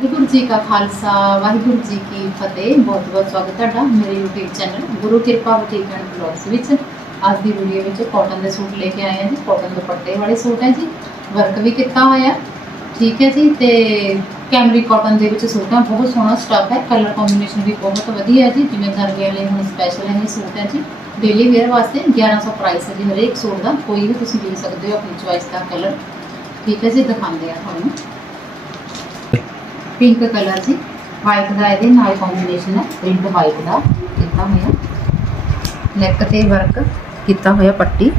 ਵਾਹਿਗੁਰੂ ਜੀ ਕਾ ਖਾਲਸਾ, ਵਾਹਿਗੁਰੂ ਜੀ ਕੀ ਫਤਿਹ। ਬਹੁਤ ਬਹੁਤ ਸਵਾਗਤ ਤੁਹਾਡਾ ਮੇਰੇ YouTube ਚੈਨਲ ਗੁਰੂ ਕਿਰਪਾ ਬੁਟੀਕ ਐਂਡ ਬਲੌਗਸ ਵਿੱਚ। ਅੱਜ ਦੀ ਵੀਡੀਓ ਵਿੱਚ ਕਾਟਨ ਦੇ ਸੂਟ ਲੈ ਕੇ ਆਏ ਹਾਂ ਜੀ। ਕਾਟਨ ਦੁਪੱਟੇ ਵਾਲੇ ਸੂਟ ਹੈ ਜੀ। ਵਰਕ ਵੀ ਕੀਤਾ ਹੋਇਆ ਠੀਕ ਹੈ ਜੀ, ਤੇ ਕੈਮਰੀ ਕਾਟਨ ਦੇ ਵਿੱਚ ਸੂਟ ਹੈ ਬਹੁਤ ਸੋਹਣਾ ਸਟਫ ਹੈ। ਕਲਰ ਕੰਬੀਨੇਸ਼ਨ ਵੀ ਬਹੁਤ ਵਧੀਆ ਹੈ ਜੀ। ਜਿਵੇਂ ਗਰਮੀਆਂ ਲਈ ਹੁਣ ਸਪੈਸ਼ਲ ਹੈ ਇਹ ਸੂਟ ਹੈ ਜੀ। ਡੇਲੀ ਵੇਅਰ ਵਾਸਤੇ 1100 ਪ੍ਰਾਈਸ ਹੈ ਜੀ ਹਰੇਕ ਸੂਟ ਦਾ। ਕੋਈ ਵੀ ਤੁਸੀਂ ਲੈ ਸਕਦੇ ਹੋ, ਆਪਣੀ ਚੁਆਇਸ ਦਾ ਕਲਰ ਠੀਕ ਹੈ ਜੀ, ਦਿਖਾਉਂਦੇ ਆ ਤੁਹਾਨੂੰ। ਪਿੰਕ ਕਲਰ ਜੀ ਵਾਈਟ ਦਾ ਇਹਦੇ ਨਾਲ ਕੰਬੀਨੇਸ਼ਨ ਹੈ। ਪ੍ਰਿੰਟ ਵਾਈਟ ਦਾ ਕੀਤਾ ਹੋਇਆ। ਨੈਕ ਤੇ ਵਰਕ ਕੀਤਾ ਹੋਇਆ ਪੱਟੀ।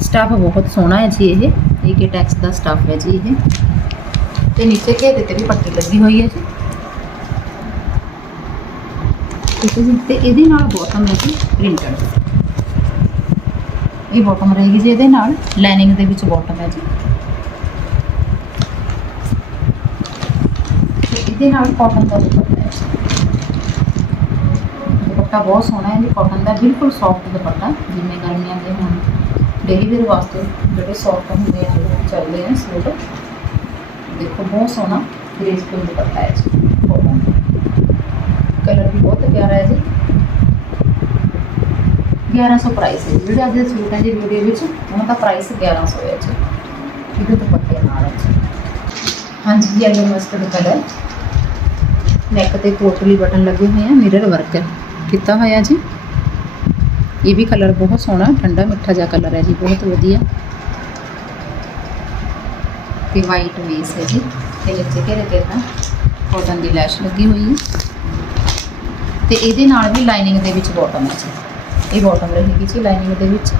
ਸਟਾਫ ਬਹੁਤ ਸੋਹਣਾ ਹੈ ਜੀ ਇਹ। ਇਹ ਕਿ ਟੈਕਸ ਦਾ ਸਟਾਫ ਹੈ ਜੀ ਇਹ। ਤੇ ਨੀਚੇ ਘੇਰੇ ਤੇ ਵੀ ਪੱਟੀ ਲੱਗੀ ਹੋਈ ਹੈ ਜੀ। ਠੀਕ ਤੇ ਇਹਦੇ ਨਾਲ ਬੋਟਮ ਹੈ ਜੀ ਪ੍ਰਿੰਟਡ ਇਹ ਬੋਟਮ ਰਹੇਗੀ ਜੀ ਇਹਦੇ ਨਾਲ। ਲਾਈਨਿੰਗ ਦੇ ਵਿੱਚ ਬੋਟਮ ਹੈ ਜੀ ਤੇ ਇਹਦੇ ਨਾਲ ਕਾਟਨ ਦਾ ਦੁਪੱਟਾ ਹੈ। ਦੁਪੱਟਾ ਬਹੁਤ ਸੋਹਣਾ ਹੈ ਜੀ ਕਾਟਨ ਦਾ ਬਿਲਕੁਲ ਸੌਫਟ ਦੁਪੱਟਾ ਜਿਵੇਂ ਗਰਮੀਆਂ ਦੇ ਹੁਣ ਡੇਲੀ ਵੇਅਰ ਵਾਸਤੇ ਜਿਹੜੇ ਸੌਫਟ ਹੁੰਦੇ ਆ, ਉਹ ਚੱਲਦੇ ਆ ਸੂਟ। ਦੇਖੋ, ਬਹੁਤ ਸੋਹਣਾ ਗ੍ਰੇਸਫੁਲ ਦੁਪੱਟਾ ਹੈ ਜੀ ਕਲਰ ਵੀ ਬਹੁਤ ਪਿਆਰਾ ਹੈ ਜੀ। 1100 ਪ੍ਰਾਈਸ ਹੈ ਜਿਹੜੇ ਅੱਜ ਦੇ ਸੂਟ ਹੈ ਜੀ ਵੀਡੀਓ ਵਿੱਚ, ਉਹਨਾਂ ਦਾ ਪ੍ਰਾਈਸ 1100 ਹੈ ਜੀ। ਇਹਦੇ ਦੁਪੱਟੇ ਨਾਲ ਹੈ ਜੀ। ਹਾਂਜੀ ਯੈਲੋ ਮਸਟਰਡ ਕਲਰ ਨੈਕ ਤੇ ਪੋਟਲੀ ਬਟਨ ਲੱਗੇ ਹੋਏ ਆ ਮਿਰਰ ਵਰਕ ਕੀਤਾ ਹੋਇਆ ਜੀ। ਇਹ ਵੀ ਕਲਰ ਬਹੁਤ ਸੋਹਣਾ, ਠੰਡਾ ਮਿੱਠਾ ਜਿਹਾ ਕਲਰ ਹੈ ਜੀ, ਬਹੁਤ ਵਧੀਆ। ਤੇ ਵਾਈਟ ਵੇਸ ਹੈ ਜੀ। ਤੇ ਨੀਚੇ ਘੇਰੇ ਤੇ ਤਾਂ ਕਾਟਨ ਦੀ ਲੈਸ਼ ਲੱਗੀ ਹੋਈ ਹੈ। ਤੇ ਇਹਦੇ ਨਾਲ ਵੀ ਲਾਈਨਿੰਗ ਦੇ ਵਿੱਚ ਬਾਟਮ ਹੈ ਜੀ। ਇਹ ਬਾਟਮ ਰਹੇਗੀ ਜੀ ਲਾਈਨਿੰਗ ਦੇ ਵਿੱਚ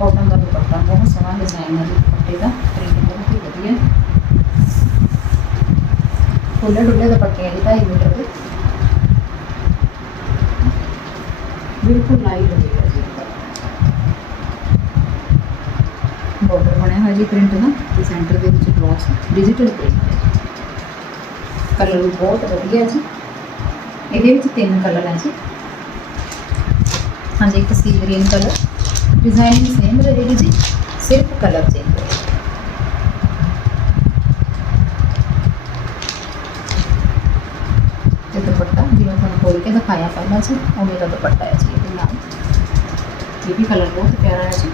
ਕਾਟਨ ਦਾ ਦੁਪੱਟਾ ਬਹੁਤ ਸੋਹਣਾ ਡਿਜ਼ਾਈਨ ਹੈ ਜੀ ਦੁਪੱਟੇ ਦਾ ਪ੍ਰਿੰਟ ਬਹੁਤ ਹੀ ਵਧੀਆ ਖੁੱਲੇ ਡੁੱਲੇ ਦੇ ਪੱਕੇ ਆ ਜੀ 2.5 ਮੀਟਰ ਦੇ। ਬਿਲਕੁਲ ਲਾਈ ਲੱਗੇਗਾ ਜੀ। ਬਾਰਡਰ ਬਣਿਆ ਹੋਇਆ ਜੀ ਪ੍ਰਿੰਟ ਦਾ, ਤੇ ਸੈਂਟਰ ਦੇ ਵਿੱਚ ਕ੍ਰੋਸ ਡਿਜੀਟਲ ਪ੍ਰਿੰਟ ਹੈ। ਕਲਰ ਬਹੁਤ ਵਧੀਆ ਜੀ। ਇਹਦੇ ਵਿੱਚ ਤਿੰਨ ਕਲਰ ਹੈ ਜੀ। ਹਾਂਜੀ, ਇੱਕ ਸੀ ਗ੍ਰੀਨ ਕਲਰ ਡਿਜ਼ਾਈਨਿੰਗ ਸੇਮ ਰਹੇਗੀ ਜੀ, ਸਿਰਫ ਕਲਰ ਚੇਂਜ ਤੁਹਾਨੂੰ ਖੋਲ ਕੇ ਦਿਖਾਇਆ ਪਹਿਲਾਂ ਸੀ, ਉਵੇਂ ਦਾ ਦੁਪੱਟਾ ਹੈ ਜੀ ਇਹਦੇ ਨਾਲ। ਇਹ ਵੀ ਕਲਰ ਬਹੁਤ ਪਿਆਰਾ ਹੈ ਜੀ।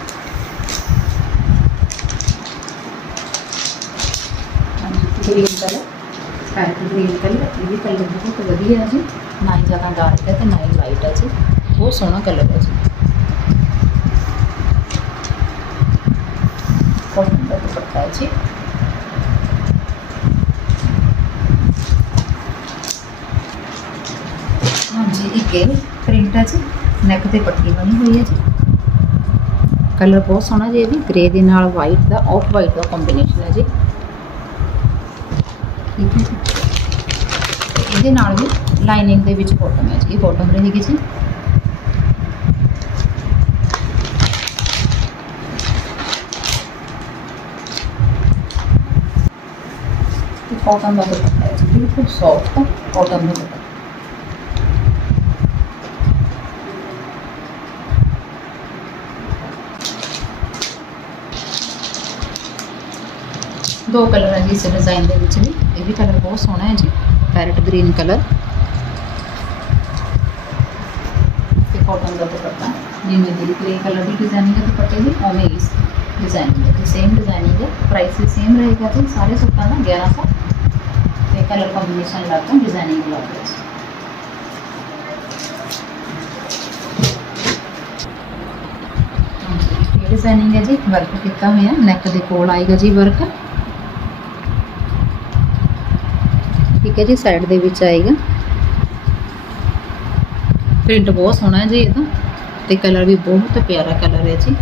ਹਾਂਜੀ ਗ੍ਰੀਨ ਕਲਰ ਇਹ ਵੀ ਕਲਰ ਬਹੁਤ ਵਧੀਆ ਹੈ ਜੀ। ਨਾ ਹੀ ਜ਼ਿਆਦਾ ਡਾਰਕ ਹੈ ਤੇ ਨਾ ਹੀ ਲਾਈਟ ਹੈ ਜੀ। ਬਹੁਤ ਸੋਹਣਾ ਕਲਰ ਹੈ ਜੀ। ਕਾਟਨ ਦਾ ਦੁਪੱਟਾ ਹੈ ਜੀ। ਹਾਂਜੀ ਪ੍ਰਿੰਟ ਹੈ ਜੀ, ਨੈਕ ਤੇ ਪੱਟੀ ਬਣੀ ਹੋਈ ਹੈ ਜੀ। ਕਲਰ ਬਹੁਤ ਸੋਹਣਾ ਜੀ ਇਹ ਵੀ, ਗ੍ਰੇ ਦੇ ਨਾਲ ਵਾਈਟ ਦਾ ਆਫ ਵਾਈਟ ਦਾ ਕੰਬੀਨੇਸ਼ਨ ਹੈ ਜੀ। ਠੀਕ ਹੈ ਜੀ। ਇਹਦੇ ਨਾਲ ਵੀ ਲਾਈਨਿੰਗ ਦੇ ਵਿੱਚ ਬਾਟਮ ਹੈ ਜੀ, ਇਹ ਬਾਟਮ ਰਹੇਗੀ ਜੀ। ਕਾਟਨ ਦਾ ਦੁਪੱਟਾ ਹੈ ਬਿਲਕੁਲ ਸੌਫਟ ਕਾਟਨ ਦਾ ਦੁਪੱਟਾ ਦੋ ਕਲਰ ਹੈ ਜੀ ਇਸ ਡਿਜ਼ਾਈਨ ਦੇ ਵਿੱਚ ਵੀ। ਇਹ ਵੀ ਕਲਰ ਬਹੁਤ ਸੋਹਣਾ ਹੈ ਜੀ, ਪੈਰਟ ਗ੍ਰੀਨ ਕਲਰ। ਤੇ ਕਾਟਨ ਦਾ ਦੁਪੱਟਾ। ਜਿਵੇਂ ਦੀ ਗ੍ਰੇ ਕਲਰ ਦੀ ਡਿਜ਼ਾਈਨਿੰਗ ਹੈ ਦੁਪੱਟੇ ਦੀ, ਉਵੇਂ ਇਸ ਡਿਜ਼ਾਈਨਿੰਗ ਹੈ। ਸੇਮ ਡਿਜ਼ਾਈਨਿੰਗ ਹੈ ਪ੍ਰਾਈਸ ਵੀ ਸੇਮ ਰਹੇਗਾ ਜੀ, ਸਾਰੇ ਸੂਟਾਂ ਦਾ 1100 ਤੇ ਕਲਰ ਕੰਬੀਨੇਸ਼ਨ ਲੱਗ ਕੇ ਡਿਜ਼ਾਈਨਿੰਗ ਲੱਗ ਹੈ ਡਿਜ਼ਾਈਨਿੰਗ ਹੈ ਜੀ ਵਰਕ ਕੀਤਾ ਹੋਇਆ ਨੈਕ ਦੇ ਕੋਲ ਆਏਗਾ ਜੀ ਵਰਕ ਠੀਕ ਹੈ ਜੀ ਸਾਈਡ ਦੇ ਵਿੱਚ ਆਏਗਾ। ਪ੍ਰਿੰਟ ਬਹੁਤ ਸੋਹਣਾ ਹੈ ਜੀ ਇਹਦਾ ਤੇ। ਕਲਰ ਵੀ ਬਹੁਤ ਪਿਆਰਾ ਕਲਰ ਹੈ ਜੀ।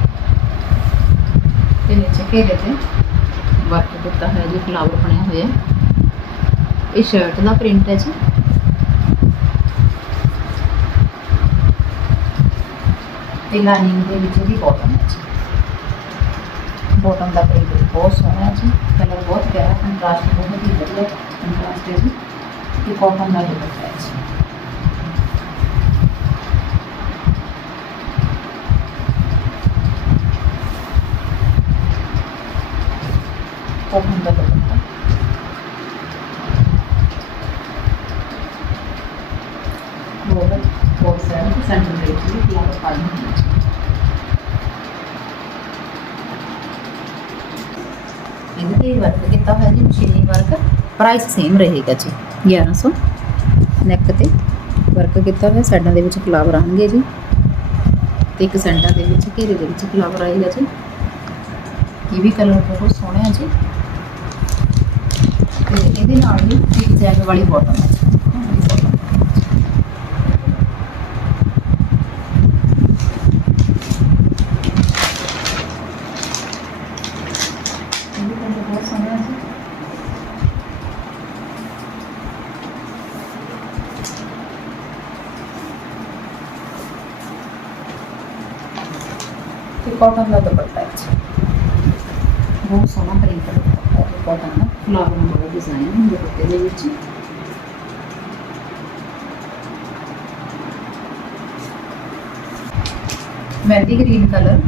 ਤੇ ਨੀਚੇ ਘੇਰੇ ਤੇ ਵਰਕ ਦਿੱਤਾ ਹੋਇਆ ਜੀ ਫਲਾਵਰ ਬਣਿਆ ਹੋਇਆ। ਇਹ ਸ਼ਰਟ ਦਾ ਪ੍ਰਿੰਟ ਹੈ ਜੀ। ਤੇ ਲਾਈਨਿੰਗ ਦੇ ਵਿੱਚ ਵੀ ਬਾਟਮ ਹੈ ਜੀ। ਬਾਟਮ ਦਾ ਪ੍ਰਿੰਟ ਵੀ ਬਹੁਤ ਸੋਹਣਾ ਹੈ ਜੀ। ਕਲਰ ਬਹੁਤ ਪਿਆਰਾ ਕੰਟਰਾਸਟ ਬਹੁਤ ਹੀ ਵਧੀਆ ਕੰਟਰਾਸਟ ਹੈ ਜੀ। ਤੇ ਕਾਟਨ ਦਾ ਦੁਪੱਟਾ ਹੈ ਜੀ। ਇਹਦੇ ਤੇ ਵਰਕ ਕੀਤਾ ਹੋਇਆ ਜੀ ਮਸ਼ੀਨੀ ਵਰਕ ਪ੍ਰਾਈਸ ਸੇਮ ਰਹੇਗਾ ਜੀ 1100 ਨੈਕ ਤੇ ਵਰਕ ਕੀਤਾ ਹੋਇਆ ਸਾਈਡਾਂ ਦੇ ਵਿੱਚ ਫਲਾਵਰ ਆਣਗੇ ਜੀ। ਤੇ ਇੱਕ ਸੈਂਟਰ ਦੇ ਵਿੱਚ ਘੇਰੇ ਦੇ ਵਿੱਚ ਫਲਾਵਰ ਆਏਗਾ ਜੀ। ਇਹ ਵੀ ਕਲਰ ਬਹੁਤ ਸੋਹਣਾ ਹੈ ਜੀ। ਤੇ ਇਹਦੇ ਨਾਲ ਹੀ ਇੱਕ ਜੈਗ ਵਾਲੀ ਬੋਟਮ ਹੈ ਜੀ। ਇਹ ਵੀ ਕਲਰ ਬਹੁਤ ਸੋਹਣਾ ਹੈ ਜੀ ਤੇ ਕਾਟਨ ਦਾ ਦੁਪੱਟਾ ਹੈ ਜੀ। ਬਹੁਤ ਸੋਹਣਾ ਪ੍ਰਿੰਟ ਦੁਪੱਟਾ ਹੈ ਕਾਟਨ ਦਾ। ਫਲਾਵਰ ਵਾਲਾ ਡਿਜ਼ਾਈਨ ਹੈ ਦੁਪੱਟੇ ਦੇ ਵਿੱਚ। ਮਹਿੰਦੀ ਗ੍ਰੀਨ ਕਲਰ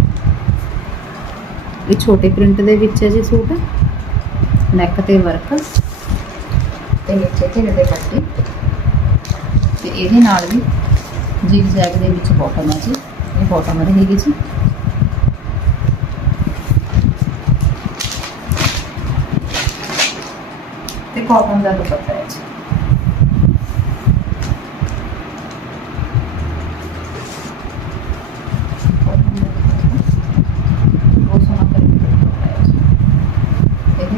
ਇਹ ਛੋਟੇ ਪ੍ਰਿੰਟ ਦੇ ਵਿੱਚ ਹੈ ਜੀ ਸੂਟ। ਨੈਕ ਤੇ ਵਰਕ ਤੇ ਨੀਚੇ ਘੇਰੇ ਦੇ ਪੱਟੀ। ਤੇ ਇਹਦੇ ਨਾਲ ਵੀ ਜਿਗ ਜੈਗ ਦੇ ਵਿੱਚ ਬਾਟਮ ਹੈ ਜੀ। ਇਹ ਬਾਟਮ ਰਹੇਗੀ ਜੀ। ਤੇ ਕਾਟਨ ਦਾ ਦੁਪੱਟਾ ਹੈ ਜੀ। Cotton ਦਾ ਦੁਪੱਟਾ। ਬਹੁਤ ਸੋਹਣਾ ਪ੍ਰਿੰਟ ਦੁਪੱਟਾ ਹੈ ਜੀ। ਇਹਦੇ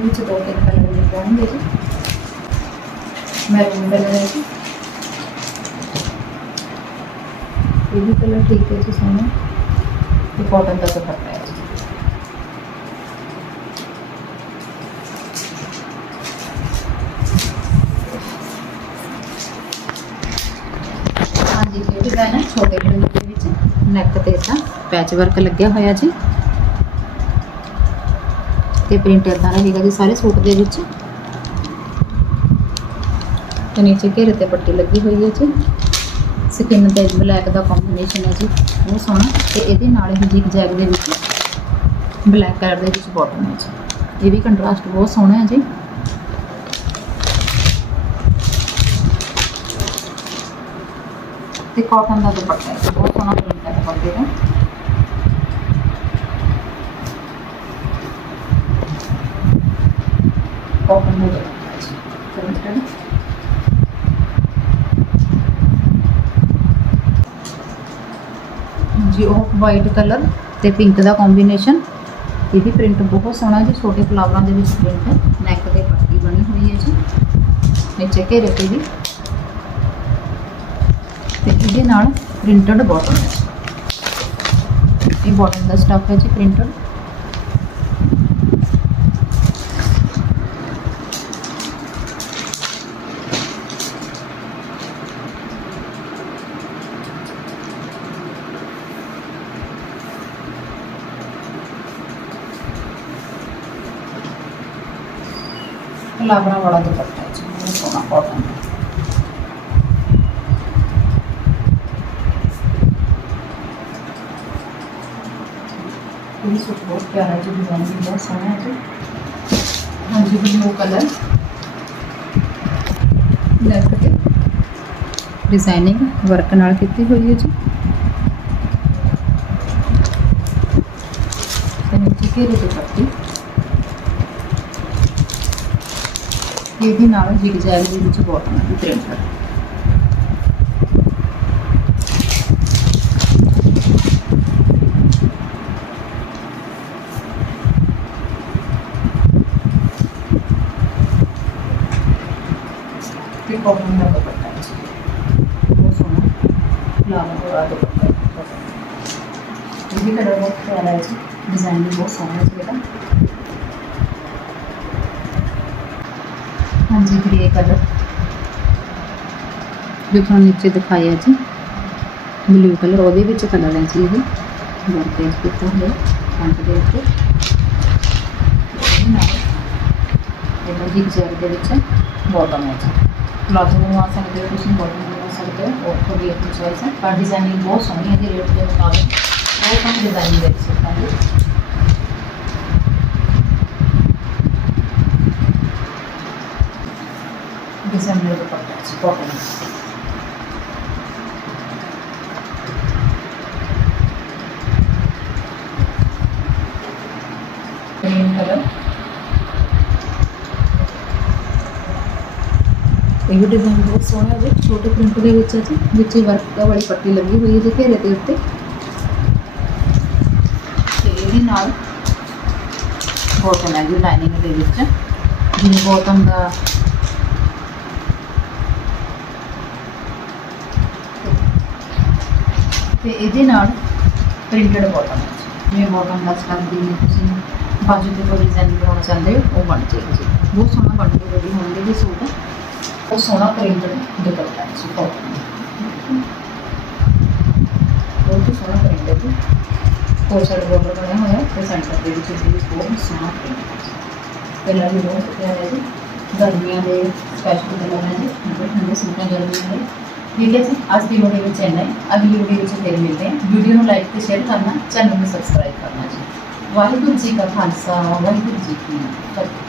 ਛੋਟੇ ਪ੍ਰਿੰਟ ਦੇ ਵਿੱਚ ਨੈਕ ਤੇ ਤਾਂ ਪੈਚ ਵਰਕ ਲੱਗਿਆ ਹੋਇਆ ਜੀ। ਤੇ ਪ੍ਰਿੰਟ ਇਦਾਂ ਰਹੇਗਾ ਜੀ, ਸਾਰੇ ਸੂਟ ਦੇ ਵਿੱਚ। ਤੇ ਨੀਚੇ ਘੇਰੇ ਤੇ ਪੱਟੀ ਲੱਗੀ ਹੋਈ ਹੈ ਜੀ। ਸਕਿਨ ਤੇ ਬਲੈਕ ਦਾ ਕੰਬੀਨੇਸ਼ਨ ਹੈ ਜੀ, ਬਹੁਤ ਸੋਹਣਾ। ਤੇ ਇਹਦੇ ਨਾਲ ਹੀ ਜਿਗ ਜੈਗ ਦੇ ਵਿੱਚ ਬਲੈਕ ਕਲਰ ਦੇ ਵਿੱਚ ਬਾਟਮ ਹੈ ਜੀ। ਇਹ ਵੀ ਕੰਟਰਾਸਟ ਬਹੁਤ ਸੋਹਣਾ ਹੈ ਜੀ। ਤੇ ਕਾਟਨ ਦਾ ਦੁਪੱਟਾ ਹੈ। ਬਹੁਤ ਸੋਹਣਾ ਪ੍ਰਿੰਟ ਹੈ ਦੁਪੱਟੇ ਦਾ। ਕਾਟਨ ਦਾ ਦੁਪੱਟਾ ਹੈ ਜੀ। ਉਹ ਵਾਈਟ ਕਲਰ ਤੇ ਪਿੰਕ ਦਾ ਕੰਬੀਨੇਸ਼ਨ ਇਹ ਵੀ ਪ੍ਰਿੰਟ ਬਹੁਤ ਸੋਹਣਾ ਜੀ, ਛੋਟੇ ਫਲਾਵਰਾਂ ਦੇ ਵਿੱਚ ਪ੍ਰਿੰਟ ਹੈ। ਨੈਕ ਤੇ ਪੱਟੀ ਬਣੀ ਹੋਈ ਹੈ ਜੀ। ਨੀਚੇ ਘੇਰੇ ਤੇ ਵੀ। ਤੇ ਇਹਦੇ ਨਾਲ ਪ੍ਰਿੰਟਡ ਬਾਟਮ ਹੈ। ਇਹ ਬਾਟਮ ਦਾ ਸਟਫ ਹੈ ਜੀ ਪ੍ਰਿੰਟਡ ਫਲਾਵਰਾਂ ਵਾਲਾ ਦੁਪੱਟਾ ਹੈ ਜੀ, ਬਹੁਤ ਕਾਟਨ ਦਾ ਇਹ ਵੀ ਸੂਟ ਬਹੁਤ ਪਿਆਰਾ ਹੈ ਜੀ ਡਿਜ਼ਾਈਨ ਵੀ ਬਹੁਤ ਸੋਹਣਾ ਹੈ ਜੀ। ਹਾਂਜੀ ਬਲੂ ਕਲਰ ਨੈਕ ਤੇ ਡਿਜ਼ਾਈਨਿੰਗ ਵਰਕ ਨਾਲ ਕੀਤੀ ਹੋਈ ਹੈ ਜੀ। ਤੇ ਨੀਚੇ ਘੇਰੇ ਤੇ ਪੱਟੀ। ਇਹਦੇ ਨਾਲ ਜਿਗ ਜੈਗ ਦੇ ਵਿੱਚ ਬਾਟਮ ਦੀ ਪ੍ਰਿੰਟ ਹੈ ਤੇ ਕਾਟਨ ਦਾ ਦੁਪੱਟਾ ਹੈ ਜੀ। ਬਹੁਤ ਸੋਹਣਾ ਫਲਾਵਰ ਵਾਲਾ ਦੁਪੱਟਾ ਹੈ ਇਹ ਵੀ ਕਲਰ ਬਹੁਤ ਪਿਆਰਾ ਹੈ ਜੀ ਡਿਜ਼ਾਈਨ ਵੀ ਬਹੁਤ ਸੋਹਣਾ ਹੈ ਜੀ ਇਹਦਾ ਹਾਂਜੀ ਗ੍ਰੇ ਕਲਰ ਜੋ ਤੁਹਾਨੂੰ ਨੀਚੇ ਦਿਖਾਇਆ ਜੀ ਬਲੂ ਕਲਰ ਉਹਦੇ ਵਿੱਚ ਕਲਰ ਹੈ ਜੀ ਇਹ ਵਰਕ ਪੇਜ ਕੀਤਾ ਹੋਇਆ ਫਰੰਟ ਦੇ ਉੱਤੇ ਇਹਦੇ ਨਾਲ ਇਹ ਜੀ ਜੈਗ ਦੇ ਵਿੱਚ ਬਾਟਮ ਹੈ ਜੀ प्लाजो में वहाँ सारे कुछ बॉटम में सकते हो और थोड़ी अपनी चॉइस है पर डिज़ाइनिंग बहुत सोनी है रेट के मुताबिक बहुत कम डिज़ाइनिंग देख सकता है डिसेंबर दुपट्टा बॉटम ਇਹ ਵੀ ਡਿਜ਼ਾਈਨ ਬਹੁਤ ਸੋਹਣਾ ਜੀ ਛੋਟੇ ਪ੍ਰਿੰਟ ਦੇ ਵਿੱਚ ਹੈ ਜੀ, ਵਿੱਚ ਵਰਕ ਵਾਲੀ ਪੱਟੀ ਲੱਗੀ ਹੋਈ ਹੈ ਜੀ ਘੇਰੇ ਦੇ ਉੱਤੇ। ਤੇ ਇਹਦੇ ਨਾਲ ਬੋਟਮ ਹੈ ਜੀ ਲਾਈਨਿੰਗ ਦੇ ਵਿੱਚ। ਜਿਵੇਂ ਬੋਟਮ ਦਾ ਤੇ ਇਹਦੇ ਨਾਲ ਪ੍ਰਿੰਟਡ ਬੋਟਮ ਹੈ ਜਿਵੇਂ ਬੋਟਮ ਦਾ ਸਟੱਫ ਦੀ ਤੁਸੀਂ, ਬਾਜੂ ਤੇ ਕੋਈ ਡਿਜ਼ਾਈਨ ਬਣਾਉਣਾ ਚਾਹੁੰਦੇ ਹੋ, ਉਹ ਬਣ ਜਾਏਗਾ ਜੀ। ਬਹੁਤ ਸੋਹਣਾ ਬਣ ਕੇ ਰੈਡੀ ਹੋਣਗੇ ਜੀ ਸੂਟ। ਬਹੁਤ ਸੋਹਣਾ ਪ੍ਰਿੰਟਡ ਦੁਪੱਟਾ ਹੈ ਬਹੁਤ ਹੀ ਸੋਹਣਾ ਪ੍ਰਿੰਟ ਹੈ ਸਾਈਡ ਬਾਰਡਰ ਬਣਿਆ ਹੋਇਆ ਤੇ ਸੈਂਟਰ ਦੇ ਵਿੱਚ ਵੀ ਬਹੁਤ ਸੋਹਣਾ ਪ੍ਰਿੰਟ ਪਹਿਲਾਂ ਵੀ ਬਹੁਤ ਪਿਆਰਾ ਹੈ ਜੀ। ਗਰਮੀਆਂ ਦੇ ਸਪੈਸ਼ਲ ਕਲਰ ਹੈ ਜੀ, ਠੰਡੇ ਸੂਟਾਂ ਗਰਮੀਆਂ ਦੇ। ਠੀਕ ਹੈ ਜੀ, ਅੱਜ ਦੀ ਵੀਡੀਓ ਵਿੱਚ ਇੰਨਾ ਹੀ। ਅਗਲੀ ਵੀਡੀਓ ਵਿੱਚ ਫਿਰ ਮਿਲਦੇ ਹਾਂ। ਵੀਡੀਓ ਨੂੰ ਲਾਈਕ ਤੇ ਸ਼ੇਅਰ ਕਰਨਾ ਚੈਨਲ ਨੂੰ ਸਬਸਕ੍ਰਾਈਬ ਕਰਨਾ ਜੀ। ਵਾਹਿਗੁਰੂ ਜੀ ਕਾ ਖਾਲਸਾ, ਵਾਹਿਗੁਰੂ ਜੀ ਕੀ ਫਤਿਹ।